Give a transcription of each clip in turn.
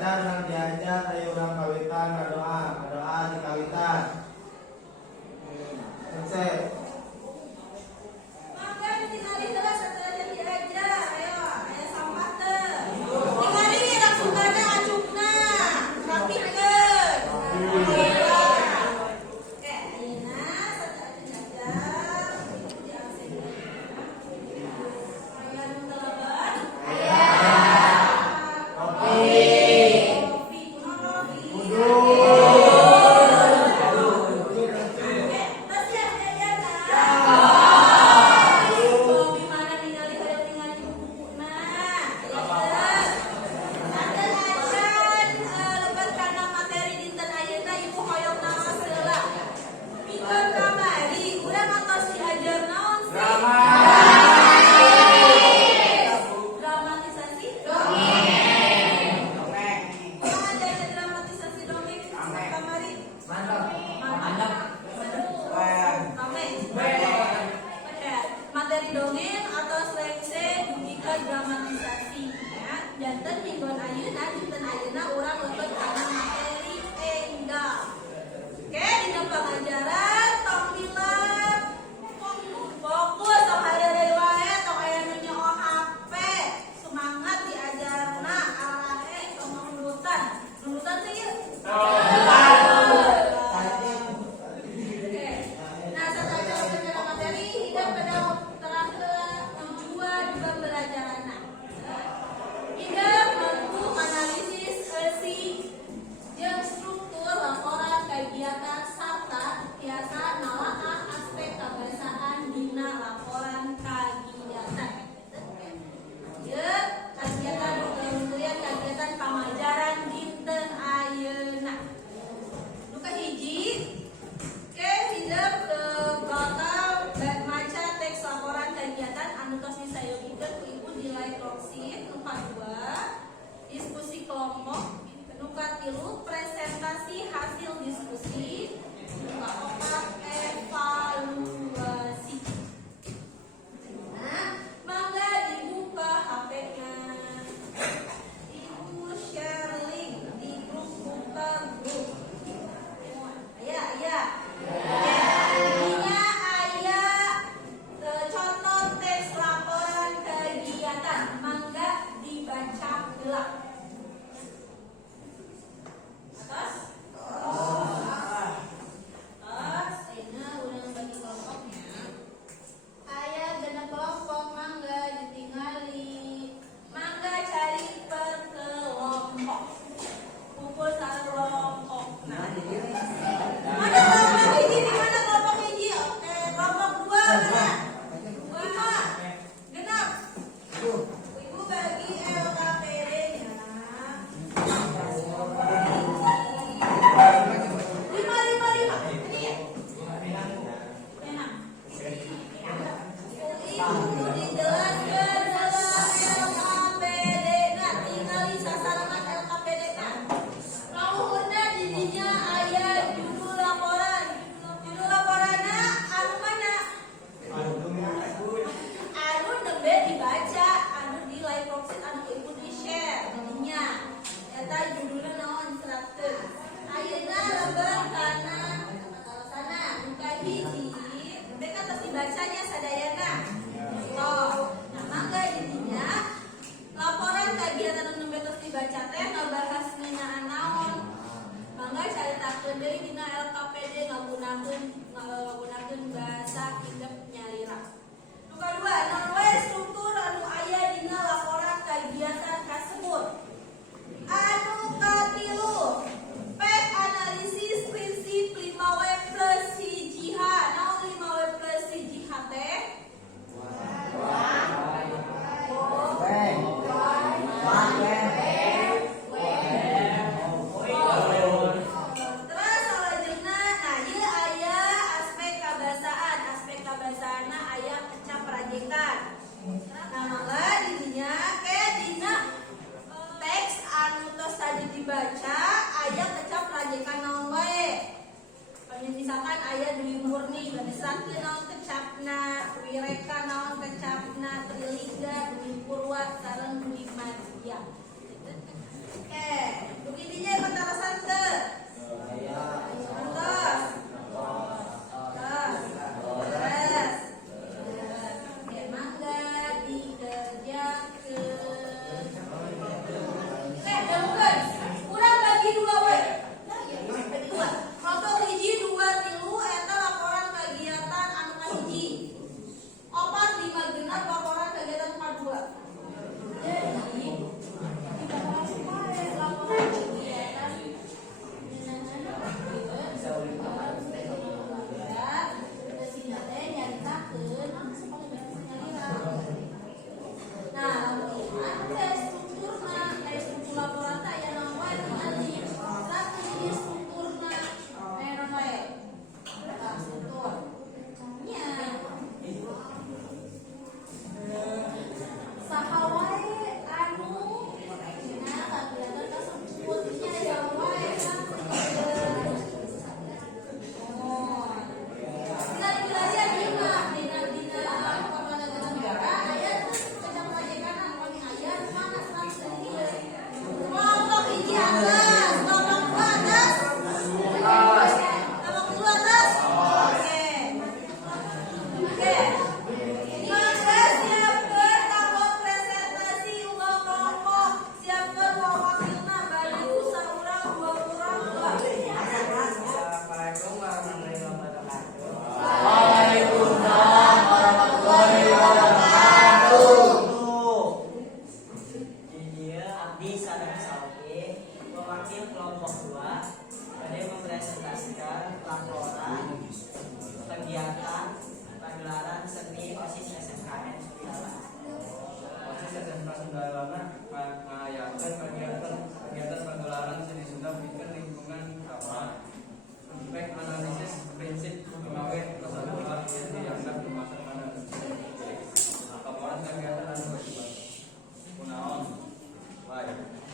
disadar urang diajar aya urang kawitan ngadoa di kawitan. Cek. Mangga ditinggali terus setelah diajar. Ayo sampah teh. Tingali langsung kana acukna. Rapikeun. Oke, ayeuna setelah diajar ibu diabsen. Aya nu teleban? Aya. Kopi. Kopi kunaon kopi? Materi dongeng atau selekse dugika dramatisasi ya. Janten mingguan ayeuna dinten ayeuna urang leukeut kana materi enggal. Oke, dina pengajaran tong bilap fokus tong hareureuy wae tong aya nu nyoho HP. Semangat diajarna arane tong nurutan. Nurutan teh ieu. Diskusi kelompok, nuka 3 presentasi hasil diskusi, nuka 4 evaluasi. Nah, mangga dibuka HP-nya. Ibu share link di grup buka grup. Aya. Ininya aya contoh teks laporan kegiatan. Mangga dibaca heula. Atas? Ayeuna urang bagi kelompoknya. Aya genep kelompok mangga ditingali. Mangga cari per kelompok. Kumpul sakelompokna. Mana kelompok hiji di mana kelompok hiji? Oke, kelompok 2 mana? 5. Genap. Ibu bagi LKPD-nya. 5. Ini ya? Enak. Ibu dijelaskan dalam LKPD-nya. Tingali sasaran LKPD-nya. Nauhurna didinya aya judul laporan. Judul laporanna anu mana? Anu nembe dibaca, anu di live worksheet, anu ibu di share didinya. Eta judulna naon serateun. Ayeuna lebar kana sana buka hiji. Mereka tos dibacanya sadayana. Nah, mangga didinya laporan kegiatan anu nembe tos dibaca teh ngabahas ngeunaan naon. Mangga caritakeun deui dina LKPD ngagunakeun bahasa hidep nyalira. Nu kadua, naon wae struktur anu aya dina laporan kegiatan kasebut. Anu katilu, pet analisis prinsip 5W plus hiji H. Naon 5W plus hiji H teh? Terus salajengna, nah ieu aya aspek kabasaan. Aspek kabasaanna aya kecap rajekan. Nah, mangga didinya dina teks anu tos tadi dibaca aya kecap rajekan naon wae. Misalkan aya Dwi Murni, Sakti naon kecapna, Wireka naon kecapna, Trilingga, Dwi Purwa sareng Dwi Madya. Oke.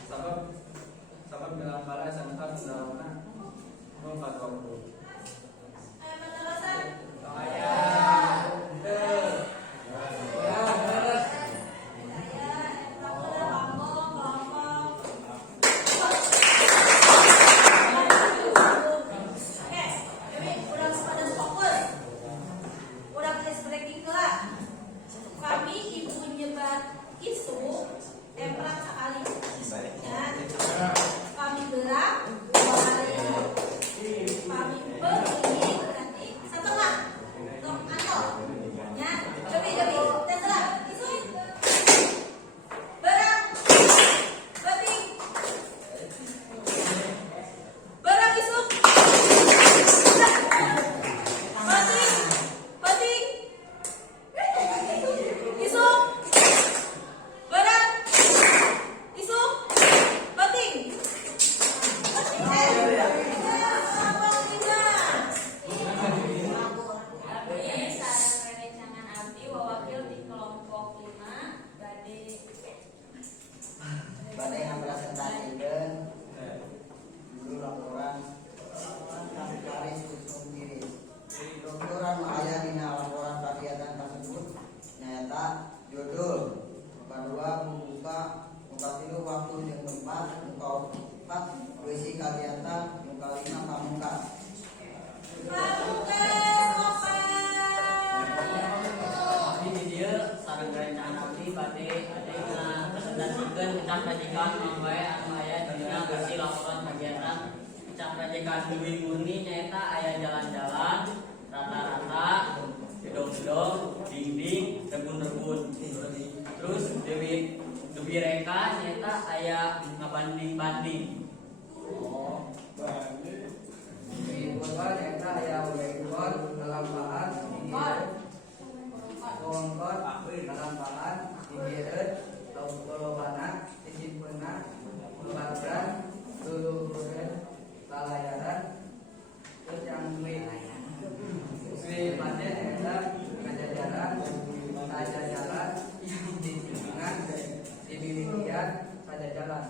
sabab bilang bala sangkat selama 4 waktu. Ayo penjelasan. Kami ibu nyebat isu empat sekali. Ya. Kami gerak dua kali. Kami berdiri nanti setengah. Tok atau ya. Cobi terserah. Isu berang penting. Berang isu penting. Isu barang isu penting. Abdi sareng rerencangan abdi wawakil di kelompok 5 Badai mempresentasikan dulu laporan Kamis Kusumkiri. Strukturan mahaya dina laporan kegiatan tersebut nyata judul kedua membuka muka tilu waktu yang tempat muka 4 berisi kegiatan muka 5 pamungkas. Abdi di dieu sareng rerencangan abdi bade presentasikan ucap majikan mambae anu aya dina bisi laporan kegiatan ucap majikan deui murni nyaeta aya jalan-jalan rata-rata gedong-gedong dinding rebun-rebun terus deui reka nyaeta aya ngabanding-banding. Di korban eta aya wekor dalam bahan kongkot dalam bahan digireut lolobana disimpenna lebaran luluhureun lalayaran terus yang Sri paten eta kajajaran yang di simpengan di bilikian kajajaran